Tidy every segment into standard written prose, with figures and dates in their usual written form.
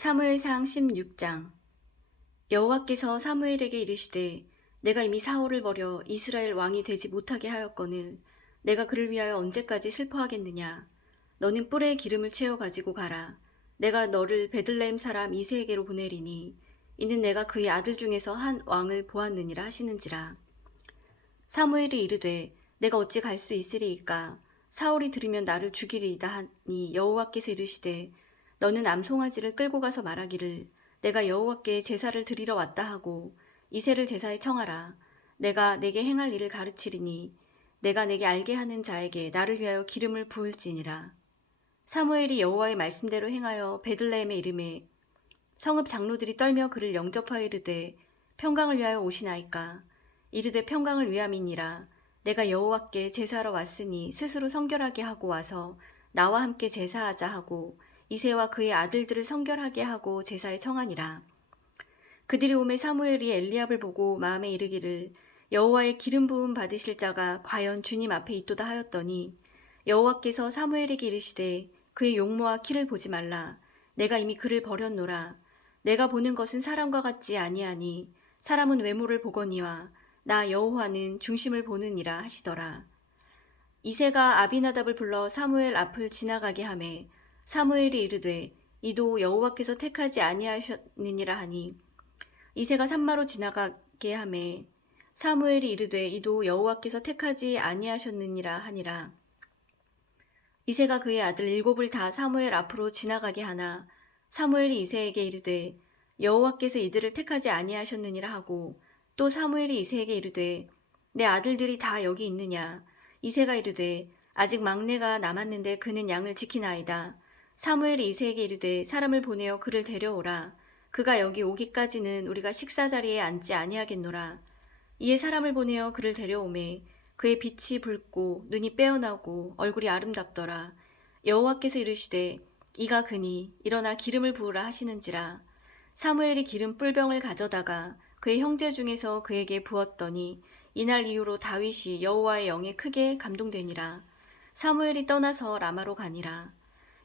사무엘상 16장. 여호와께서 사무엘에게 이르시되 내가 이미 사울을 버려 이스라엘 왕이 되지 못하게 하였거늘 내가 그를 위하여 언제까지 슬퍼하겠느냐. 너는 뿔에 기름을 채워 가지고 가라. 내가 너를 베들레헴 사람 이새에게로 보내리니 이는 내가 그의 아들 중에서 한 왕을 보았느니라 하시는지라. 사무엘이 이르되 내가 어찌 갈 수 있으리이까. 사울이 들으면 나를 죽이리이다 하니 여호와께서 이르시되 너는 암송아지를 끌고 가서 말하기를 내가 여호와께 제사를 드리러 왔다 하고 이새를 제사에 청하라. 내가 내게 행할 일을 가르치리니 내가 내게 알게 하는 자에게 나를 위하여 기름을 부을지니라. 사무엘이 여호와의 말씀대로 행하여 베들레헴에 이르매 성읍 장로들이 떨며 그를 영접하여 이르되 평강을 위하여 오시나이까. 이르되 평강을 위함이니라. 내가 여호와께 제사하러 왔으니 스스로 성결하게 하고 와서 나와 함께 제사하자 하고 이새와 그의 아들들을 성결하게 하고 제사에 청하니라. 그들이 오매 사무엘이 엘리압을 보고 마음에 이르기를 여호와의 기름 부음 받으실 자가 과연 주님 앞에 있도다 하였더니 여호와께서 사무엘에게 이르시되 그의 용모와 키를 보지 말라. 내가 이미 그를 버렸노라. 내가 보는 것은 사람과 같지 아니하니 사람은 외모를 보거니와 나 여호와는 중심을 보느니라 하시더라. 이새가 아비나답을 불러 사무엘 앞을 지나가게 하매 사무엘이 이르되 이도 여호와께서 택하지 아니하셨느니라 하니 이새가 산마로 지나가게 하매 사무엘이 이르되 이도 여호와께서 택하지 아니하셨느니라 하니라. 이새가 그의 아들 7을 다 사무엘 앞으로 지나가게 하나 사무엘이 이새에게 이르되 여호와께서 이들을 택하지 아니하셨느니라 하고 또 사무엘이 이새에게 이르되 내 아들들이 다 여기 있느냐. 이새가 이르되 아직 막내가 남았는데 그는 양을 지키나이다. 사무엘이 이새에게 이르되 사람을 보내어 그를 데려오라. 그가 여기 오기까지는 우리가 식사 자리에 앉지 아니하겠노라. 이에 사람을 보내어 그를 데려오매 그의 빛이 붉고 눈이 빼어나고 얼굴이 아름답더라. 여호와께서 이르시되 이가 그니 일어나 기름을 부으라 하시는지라. 사무엘이 기름 뿔병을 가져다가 그의 형제 중에서 그에게 부었더니 이날 이후로 다윗이 여호와의 영에 크게 감동되니라. 사무엘이 떠나서 라마로 가니라.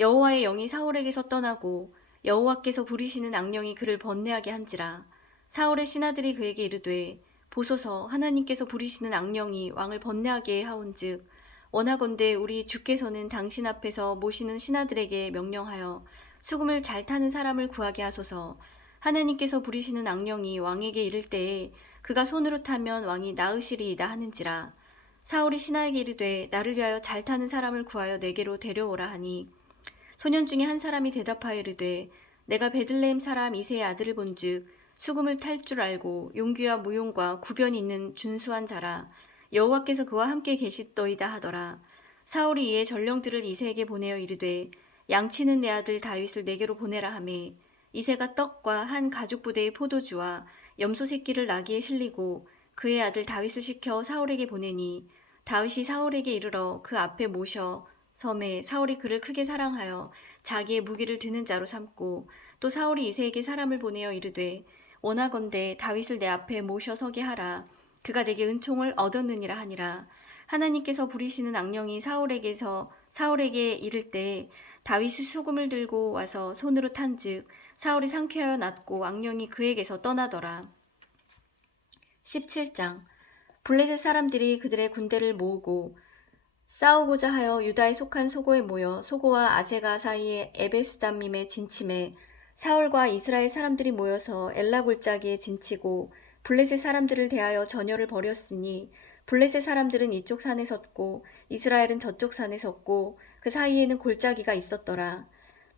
여호와의 영이 사울에게서 떠나고 여호와께서 부리시는 악령이 그를 번뇌하게 한지라. 사울의 신하들이 그에게 이르되 보소서 하나님께서 부리시는 악령이 왕을 번뇌하게 하온즉 원하건대 우리 주께서는 당신 앞에서 모시는 신하들에게 명령하여 수금을 잘 타는 사람을 구하게 하소서. 하나님께서 부리시는 악령이 왕에게 이를 때에 그가 손으로 타면 왕이 나으시리이다 하는지라. 사울이 신하에게 이르되 나를 위하여 잘 타는 사람을 구하여 내게로 데려오라 하니 소년 중에 한 사람이 대답하여 이르되 내가 베들레헴 사람 이새의 아들을 본즉 수금을 탈 줄 알고 용기와 무용과 구변이 있는 준수한 자라. 여호와께서 그와 함께 계시더이다 하더라. 사울이 이에 전령들을 이새에게 보내어 이르되 양치는 내 아들 다윗을 내게로 보내라 하매 이새가 떡과 한 가죽 부대의 포도주와 염소 새끼를 나귀에 실리고 그의 아들 다윗을 시켜 사울에게 보내니 다윗이 사울에게 이르러 그 앞에 모셔 섬에 사울이 그를 크게 사랑하여 자기의 무기를 드는 자로 삼고 또 사울이 이새에게 사람을 보내어 이르되 원하건대 다윗을 내 앞에 모셔 서게 하라. 그가 내게 은총을 얻었느니라 하니라. 하나님께서 부리시는 악령이 사울에게 이를 때 다윗이 수금을 들고 와서 손으로 탄즉 사울이 상쾌하여 낫고 악령이 그에게서 떠나더라. 17장. 블레셋 사람들이 그들의 군대를 모으고 싸우고자 하여 유다에 속한 소고에 모여 소고와 아세가 사이에 에베스담림에 진침해 사울과 이스라엘 사람들이 모여서 엘라 골짜기에 진치고 블레셋 사람들을 대하여 전열을 벌였으니 블레셋 사람들은 이쪽 산에 섰고 이스라엘은 저쪽 산에 섰고 그 사이에는 골짜기가 있었더라.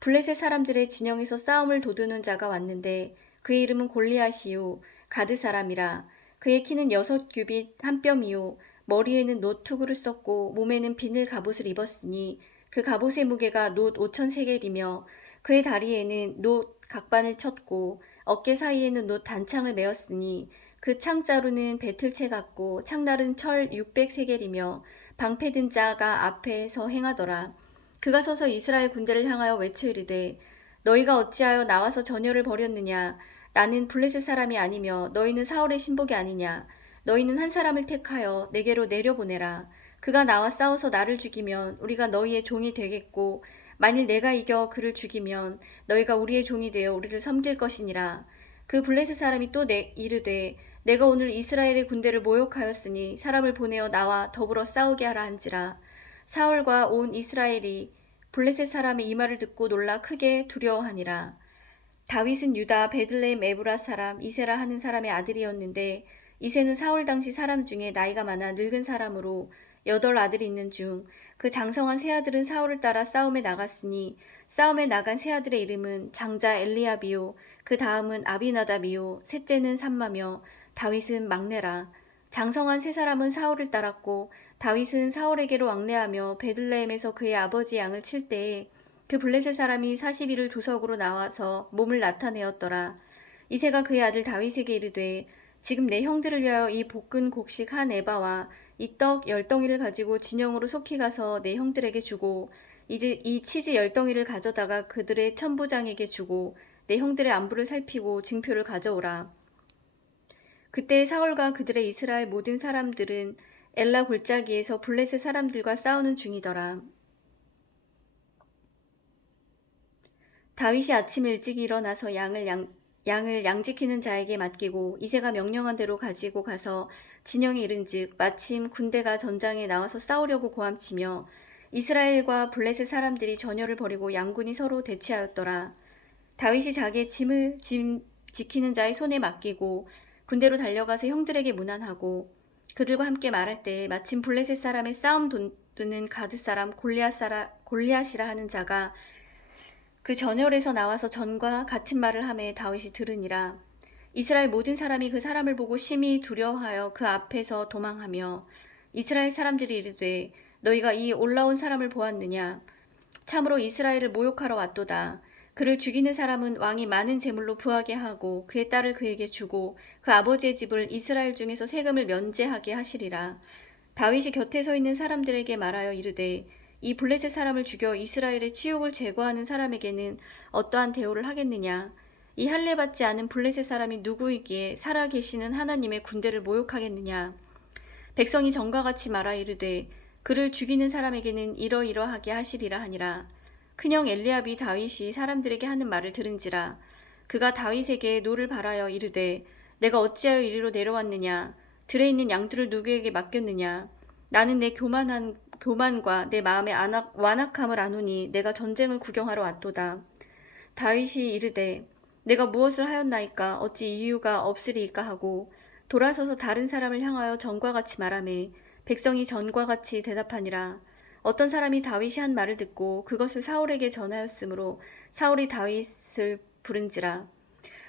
블레셋 사람들의 진영에서 싸움을 도두는 자가 왔는데 그의 이름은 골리앗이요 가드 사람이라. 그의 키는 6규빗 한 뼘이요 머리에는 놋 투구를 썼고 몸에는 비늘 갑옷을 입었으니 그 갑옷의 무게가 놋 5,000세겔이며 그의 다리에는 놋 각반을 쳤고 어깨 사이에는 놋 단창을 메었으니 그 창자루는 배틀채 같고 창날은 철 600세겔이며 방패 든 자가 앞에서 행하더라. 그가 서서 이스라엘 군대를 향하여 외쳐 이르되 너희가 어찌하여 나와서 전열을 벌였느냐. 나는 블레셋 사람이 아니며 너희는 사울의 신복이 아니냐. 너희는 한 사람을 택하여 내게로 내려보내라. 그가 나와 싸워서 나를 죽이면 우리가 너희의 종이 되겠고 만일 내가 이겨 그를 죽이면 너희가 우리의 종이 되어 우리를 섬길 것이니라. 그 블레셋 사람이 또 이르되 내가 오늘 이스라엘의 군대를 모욕하였으니 사람을 보내어 나와 더불어 싸우게 하라 한지라. 사울과 온 이스라엘이 블레셋 사람의 이 말을 듣고 놀라 크게 두려워하니라. 다윗은 유다 베들레헴 에브라 사람 이세라 하는 사람의 아들이었는데 이세는 사울 당시 사람 중에 나이가 많아 늙은 사람으로 8아들이 있는 중 그 장성한 세 아들은 사울을 따라 싸움에 나갔으니 싸움에 나간 세 아들의 이름은 장자 엘리압이요 그 다음은 아비나답이요 셋째는 삼마며 다윗은 막내라. 장성한 세 사람은 사울을 따랐고 다윗은 사울에게로 왕래하며 베들레헴에서 그의 아버지 양을 칠 때에 그 블레셋 사람이 40일을 두석으로 나와서 몸을 나타내었더라. 이새가 그의 아들 다윗에게 이르되 지금 내 형들을 위하여 이 볶은 곡식 한 에바와 이 떡 10덩이를 가지고 진영으로 속히 가서 내 형들에게 주고 이제 이 치즈 10덩이를 가져다가 그들의 천부장에게 주고 내 형들의 안부를 살피고 징표를 가져오라. 그때 사울과 그들의 이스라엘 모든 사람들은 엘라 골짜기에서 블레셋 사람들과 싸우는 중이더라. 다윗이 아침 일찍 일어나서 양을 양지키는 자에게 맡기고 이새가 명령한 대로 가지고 가서 진영에 이른즉 마침 군대가 전장에 나와서 싸우려고 고함치며 이스라엘과 블레셋 사람들이 전열을 벌이고 양군이 서로 대치하였더라. 다윗이 자기의 짐을 지키는 자의 손에 맡기고 군대로 달려가서 형들에게 문안하고 그들과 함께 말할 때 마침 블레셋 사람의 싸움 도는 가드 사람 골리앗이라 하는 자가 그 전열에서 나와서 전과 같은 말을 하매 다윗이 들으니라. 이스라엘 모든 사람이 그 사람을 보고 심히 두려워하여 그 앞에서 도망하며 이스라엘 사람들이 이르되 너희가 이 올라온 사람을 보았느냐? 참으로 이스라엘을 모욕하러 왔도다. 그를 죽이는 사람은 왕이 많은 재물로 부하게 하고 그의 딸을 그에게 주고 그 아버지의 집을 이스라엘 중에서 세금을 면제하게 하시리라. 다윗이 곁에 서 있는 사람들에게 말하여 이르되 이 블레셋 사람을 죽여 이스라엘의 치욕을 제거하는 사람에게는 어떠한 대우를 하겠느냐? 이 할례 받지 않은 블레셋 사람이 누구이기에 살아 계시는 하나님의 군대를 모욕하겠느냐? 백성이 전과 같이 말하 이르되 그를 죽이는 사람에게는 이러이러하게 하시리라 하니라. 큰형 엘리압이 다윗이 사람들에게 하는 말을 들은지라. 그가 다윗에게 노를 바라여 이르되 내가 어찌하여 이리로 내려왔느냐? 들에 있는 양들을 누구에게 맡겼느냐? 나는 내 교만과 내 마음의 완악함을 아노니 내가 전쟁을 구경하러 왔도다. 다윗이 이르되 내가 무엇을 하였나이까 어찌 이유가 없으리이까 하고 돌아서서 다른 사람을 향하여 전과 같이 말하매 백성이 전과 같이 대답하니라. 어떤 사람이 다윗이 한 말을 듣고 그것을 사울에게 전하였으므로 사울이 다윗을 부른지라.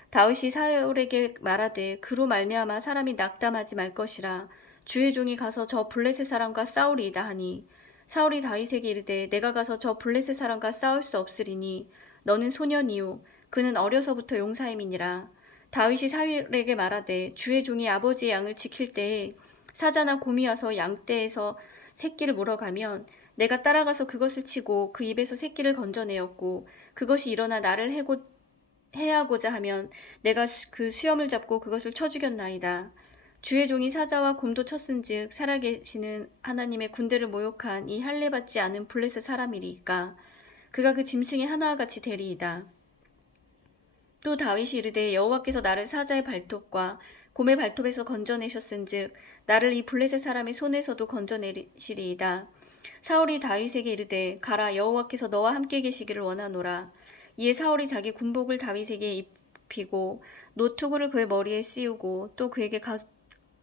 다윗이 사울에게 말하되 그로 말미암아 사람이 낙담하지 말 것이라. 주의 종이 가서 저 블레셋 사람과 싸우리이다 하니 사울이 다윗에게 이르되 내가 가서 저 블레셋 사람과 싸울 수 없으리니 너는 소년이요 그는 어려서부터 용사임이니라. 다윗이 사울에게 말하되 주의 종이 아버지의 양을 지킬 때에 사자나 곰이 와서 양떼에서 새끼를 물어가면 내가 따라가서 그것을 치고 그 입에서 새끼를 건져내었고 그것이 일어나 나를 해하고자 하면 내가 그 수염을 잡고 그것을 쳐 죽였나이다. 주의 종이 사자와 곰도 쳤은즉 살아계시는 하나님의 군대를 모욕한 이 할례 받지 않은 블레셋 사람이리이까 그가 그 짐승의 하나와 같이 되리이다. 또 다윗이 이르되 여호와께서 나를 사자의 발톱과 곰의 발톱에서 건져내셨은즉 나를 이 블레셋 사람의 손에서도 건져내시리이다. 사울이 다윗에게 이르되 가라 여호와께서 너와 함께 계시기를 원하노라. 이에 사울이 자기 군복을 다윗에게 입히고 노투구를 그의 머리에 씌우고 또 그에게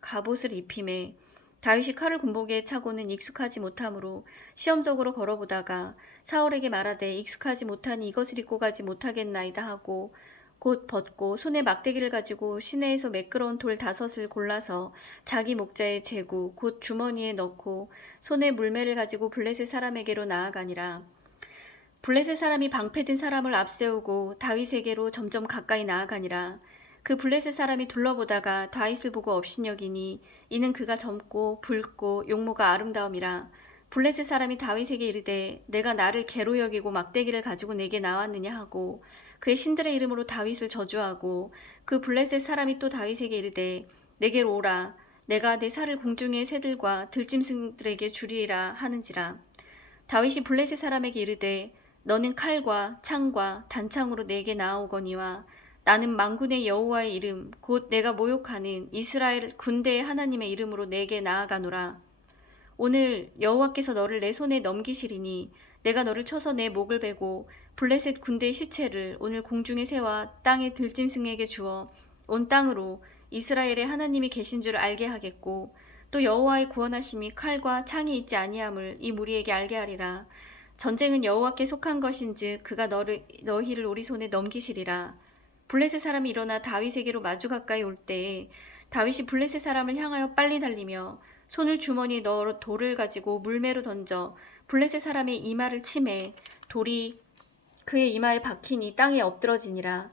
갑옷을 입히매 다윗이 칼을 군복에 차고는 익숙하지 못하므로 시험적으로 걸어보다가 사울에게 말하되 익숙하지 못하니 이것을 입고 가지 못하겠나이다 하고 곧 벗고 손에 막대기를 가지고 시내에서 매끄러운 돌 5을 골라서 자기 목자의 제구 곧 주머니에 넣고 손에 물매를 가지고 블레셋 사람에게로 나아가니라. 블레셋 사람이 방패든 사람을 앞세우고 다윗에게로 점점 가까이 나아가니라. 그 블레셋 사람이 둘러보다가 다윗을 보고 업신여기니 이는 그가 젊고 붉고 용모가 아름다움이라. 블레셋 사람이 다윗에게 이르되 내가 나를 개로 여기고 막대기를 가지고 내게 나왔느냐 하고 그의 신들의 이름으로 다윗을 저주하고 그 블레셋 사람이 또 다윗에게 이르되 내게로 오라 내가 내 살을 공중의 새들과 들짐승들에게 주리라 하는지라. 다윗이 블레셋 사람에게 이르되 너는 칼과 창과 단창으로 내게 나아오거니와 나는 만군의 여호와의 이름 곧 내가 모욕하는 이스라엘 군대의 하나님의 이름으로 내게 나아가노라. 오늘 여호와께서 너를 내 손에 넘기시리니 내가 너를 쳐서 내 목을 베고 블레셋 군대의 시체를 오늘 공중의 새와 땅의 들짐승에게 주어 온 땅으로 이스라엘의 하나님이 계신 줄 알게 하겠고 또 여호와의 구원하심이 칼과 창이 있지 아니함을 이 무리에게 알게 하리라. 전쟁은 여호와께 속한 것인즉 그가 너희를 우리 손에 넘기시리라. 블레셋 사람이 일어나 다윗에게로 마주 가까이 올 때에 다윗이 블레셋 사람을 향하여 빨리 달리며 손을 주머니에 넣어 돌을 가지고 물매로 던져 블레셋 사람의 이마를 치매 돌이 그의 이마에 박히니 땅에 엎드러지니라.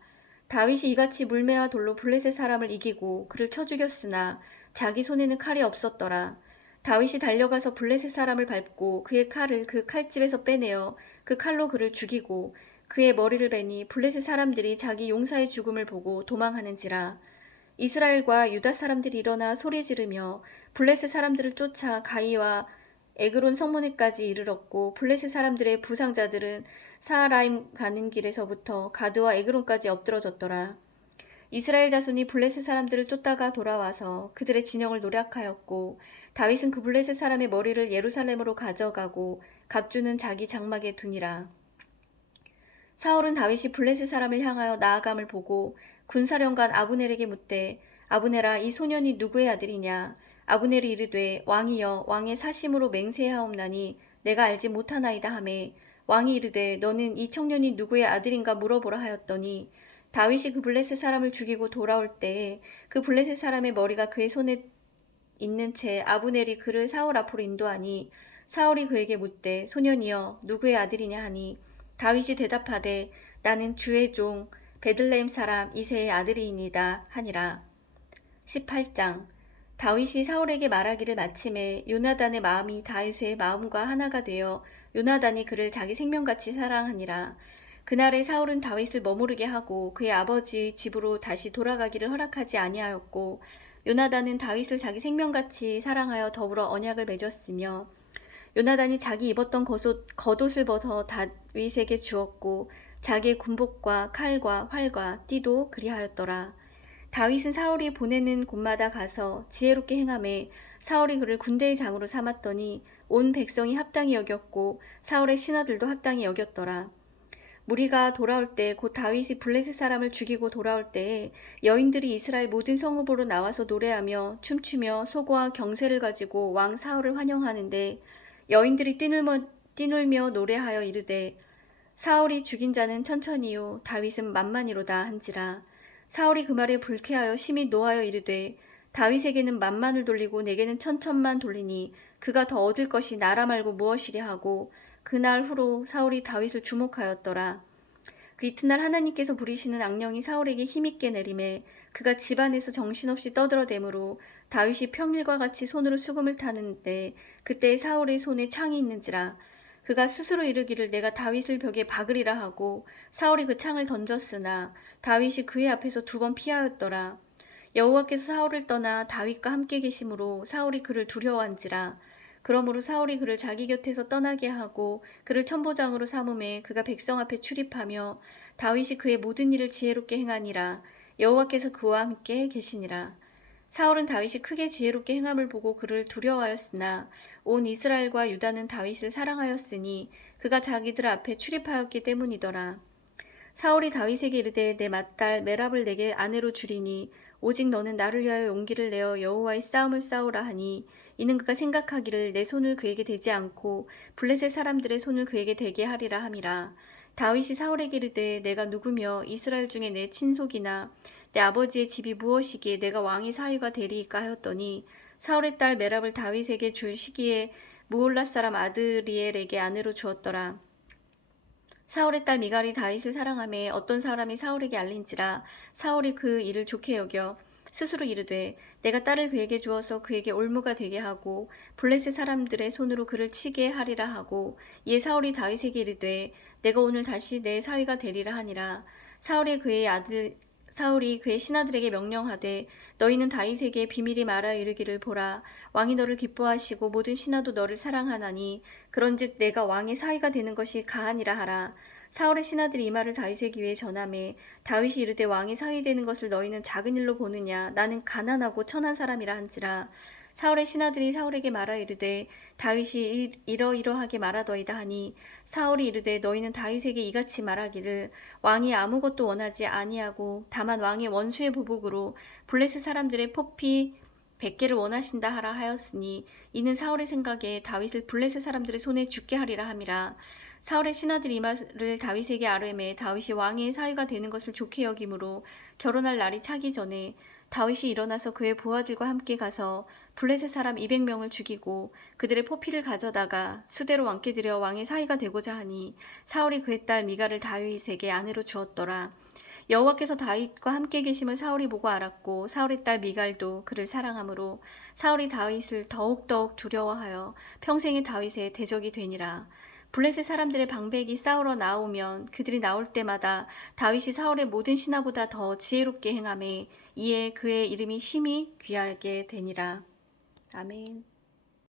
다윗이 이같이 물매와 돌로 블레셋 사람을 이기고 그를 쳐 죽였으나 자기 손에는 칼이 없었더라. 다윗이 달려가서 블레셋 사람을 밟고 그의 칼을 그 칼집에서 빼내어 그 칼로 그를 죽이고 그의 머리를 베니 블레셋 사람들이 자기 용사의 죽음을 보고 도망하는지라. 이스라엘과 유다 사람들이 일어나 소리 지르며 블레셋 사람들을 쫓아 가이와 에그론 성문에까지 이르렀고 블레셋 사람들의 부상자들은 사하라임 가는 길에서부터 가드와 에그론까지 엎드러졌더라. 이스라엘 자손이 블레셋 사람들을 쫓다가 돌아와서 그들의 진영을 노략하였고 다윗은 그 블레셋 사람의 머리를 예루살렘으로 가져가고 갑주는 자기 장막에 두니라. 사울은 다윗이 블레셋 사람을 향하여 나아감을 보고 군사령관 아브넬에게 묻되 아브넬아 이 소년이 누구의 아들이냐. 아브넬이 이르되 왕이여 왕의 사심으로 맹세하옵나니 내가 알지 못하나이다 하매 왕이 이르되 너는 이 청년이 누구의 아들인가 물어보라 하였더니 다윗이 그 블레셋 사람을 죽이고 돌아올 때에 그 블레셋 사람의 머리가 그의 손에 있는 채 아브넬이 그를 사울 앞으로 인도하니 사울이 그에게 묻되 소년이여 누구의 아들이냐 하니 다윗이 대답하되 나는 주의 종 베들레헴 사람 이새의 아들이니이다 하니라. 18장 다윗이 사울에게 말하기를 마침에 요나단의 마음이 다윗의 마음과 하나가 되어 요나단이 그를 자기 생명같이 사랑하니라. 그날에 사울은 다윗을 머무르게 하고 그의 아버지의 집으로 다시 돌아가기를 허락하지 아니하였고 요나단은 다윗을 자기 생명같이 사랑하여 더불어 언약을 맺었으며 요나단이 자기 입었던 겉옷을 벗어 다윗에게 주었고 자기의 군복과 칼과 활과 띠도 그리하였더라. 다윗은 사울이 보내는 곳마다 가서 지혜롭게 행하매 사울이 그를 군대의 장으로 삼았더니 온 백성이 합당히 여겼고 사울의 신하들도 합당히 여겼더라. 무리가 돌아올 때 곧 다윗이 블레셋 사람을 죽이고 돌아올 때에 여인들이 이스라엘 모든 성읍으로 나와서 노래하며 춤추며 소고와 경쇠를 가지고 왕 사울을 환영하는데 여인들이 뛰놀며 노래하여 이르되 사울이 죽인 자는 천천히요 다윗은 만만이로다 한지라. 사울이 그 말에 불쾌하여 심히 노하여 이르되 다윗에게는 만만을 돌리고 내게는 천천만 돌리니 그가 더 얻을 것이 나라 말고 무엇이랴 하고 그날 후로 사울이 다윗을 주목하였더라. 그 이튿날 하나님께서 부리시는 악령이 사울에게 힘있게 내림에 그가 집안에서 정신없이 떠들어대므로 다윗이 평일과 같이 손으로 수금을 타는데 그때 사울의 손에 창이 있는지라. 그가 스스로 이르기를 내가 다윗을 벽에 박으리라 하고 사울이 그 창을 던졌으나 다윗이 그의 앞에서 2번 피하였더라. 여호와께서 사울을 떠나 다윗과 함께 계심으로 사울이 그를 두려워한지라. 그러므로 사울이 그를 자기 곁에서 떠나게 하고 그를 천부장으로 삼음에 그가 백성 앞에 출입하며 다윗이 그의 모든 일을 지혜롭게 행하니라. 여호와께서 그와 함께 계시니라. 사울은 다윗이 크게 지혜롭게 행함을 보고 그를 두려워하였으나 온 이스라엘과 유다는 다윗을 사랑하였으니 그가 자기들 앞에 출입하였기 때문이더라. 사울이 다윗에게 이르되 내 맏딸 메랍을 내게 아내로 주리니 오직 너는 나를 위하여 용기를 내어 여호와의 싸움을 싸우라 하니 이는 그가 생각하기를 내 손을 그에게 대지 않고 블레셋 사람들의 손을 그에게 대게 하리라 함이라. 다윗이 사울에게 이르되 내가 누구며 이스라엘 중에 내 친속이나 내 아버지의 집이 무엇이기에 내가 왕의 사위가 되리이까 하였더니 사울의 딸 메랍을 다윗에게 줄 시기에 무올라 사람 아드리엘에게 아내로 주었더라. 사울의 딸 미갈이 다윗을 사랑하매 어떤 사람이 사울에게 알린지라. 사울이 그 일을 좋게 여겨 스스로 이르되 내가 딸을 그에게 주어서 그에게 올무가 되게 하고 블레셋 사람들의 손으로 그를 치게 하리라 하고 이에 사울이 다윗에게 이르되 내가 오늘 다시 내 사위가 되리라 하니라. 사울이 그의 아들 사울이 그의 신하들에게 명령하되 너희는 다윗에게 비밀이 말하 이르기를 보라 왕이 너를 기뻐하시고 모든 신하도 너를 사랑하나니 그런즉 내가 왕의 사위가 되는 것이 가하니라 하라. 사울의 신하들이 이 말을 다윗에게 위해 전하매 다윗이 이르되 왕의 사위 되는 것을 너희는 작은 일로 보느냐 나는 가난하고 천한 사람이라 한지라. 사울의 신하들이 사울에게 말하 이르되 다윗이 이러이러하게 말하더이다 하니 사울이 이르되 너희는 다윗에게 이같이 말하기를 왕이 아무것도 원하지 아니하고 다만 왕의 원수의 보복으로 블레셋 사람들의 포피 100개를 원하신다 하라 하였으니 이는 사울의 생각에 다윗을 블레셋 사람들의 손에 죽게 하리라 함이라. 사울의 신하들이 이 말을 다윗에게 아뢰매 다윗이 왕의 사위가 되는 것을 좋게 여김으로 결혼할 날이 차기 전에 다윗이 일어나서 그의 부하들과 함께 가서 블레셋 사람 200명을 죽이고 그들의 포피를 가져다가 수대로 왕께 드려 왕의 사위가 되고자 하니 사울이 그의 딸 미갈을 다윗에게 아내로 주었더라. 여호와께서 다윗과 함께 계심을 사울이 보고 알았고 사울의 딸 미갈도 그를 사랑하므로 사울이 다윗을 더욱더욱 두려워하여 평생의 다윗의 대적이 되니라. 블레셋 사람들의 방백이 싸우러 나오면 그들이 나올 때마다 다윗이 사울의 모든 신하보다 더 지혜롭게 행하매 이에 그의 이름이 심히 귀하게 되니라. 아멘.